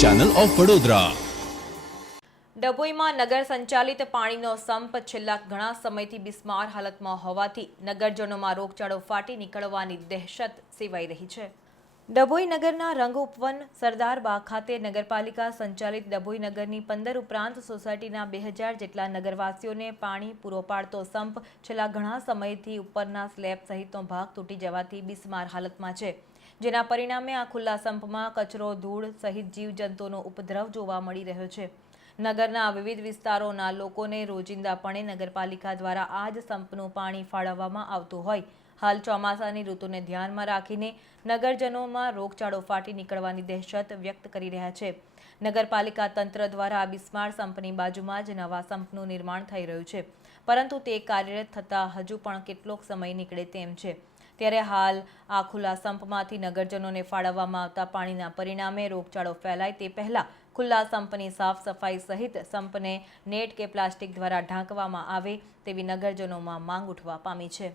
News channel of Vadodara. ડભોઈમાં નગર સંચાલિત પાણીનો સંપ છેલ્લા ઘણા સમયથી બિસ્માર હાલતમાં હોવાથી નગરજનોમાં રોગચાળો ફાટી નીકળવાની દહેશત સેવાઈ રહી છે। ડભોઈ નગરના રંગ ઉપવન સરદારબાગ ખાતે નગરપાલિકા સંચાલિત ડભોઈ નગરની 15 ઉપરાંત સોસાયટીના 2000 જેટલા નગરવાસીઓને પાણી પૂરો પાડતો સંપ છેલ્લા ઘણા સમયથી ઉપરના સ્લેબ સહિતનો ભાગ તૂટી જવાથી બિસ્માર હાલતમાં છે, જેના પરિણામે આ ખુલ્લા સંપમાં કચરો, ધૂળ સહિત જીવજંતુઓનો ઉપદ્રવ જોવા મળી રહ્યો છે। નગરના વિવિધ વિસ્તારોના લોકોને રોજિંદાપણે નગરપાલિકા દ્વારા આ જ સંપનું પાણી ફાળવવામાં આવતું હોય હાલ ચોમાસાની ઋતુને ધ્યાનમાં રાખીને નગરજનોમાં રોગચાળો ફાટી નીકળવાની દહેશત વ્યક્ત કરી રહ્યા છે। નગરપાલિકા તંત્ર દ્વારા આ બિસ્માર સંપની બાજુમાં જ નવા સંપનું નિર્માણ થઈ રહ્યું છે, પરંતુ તે કાર્યરત થતાં હજુ પણ કેટલોક સમય નીકળે તેમ છે। ત્યારે હાલ આ ખુલ્લા સંપમાંથી નગરજનોને ફાળવવામાં આવતા પાણીના પરિણામે રોગચાળો ફેલાય તે પહેલા ખુલ્લા સંપની સાફ સફાઈ સહિત સંપને નેટ કે પ્લાસ્ટિક દ્વારા ઢાંકવામાં આવે તેવી નગરજનોમાં માંગ ઉઠવા પામી છે।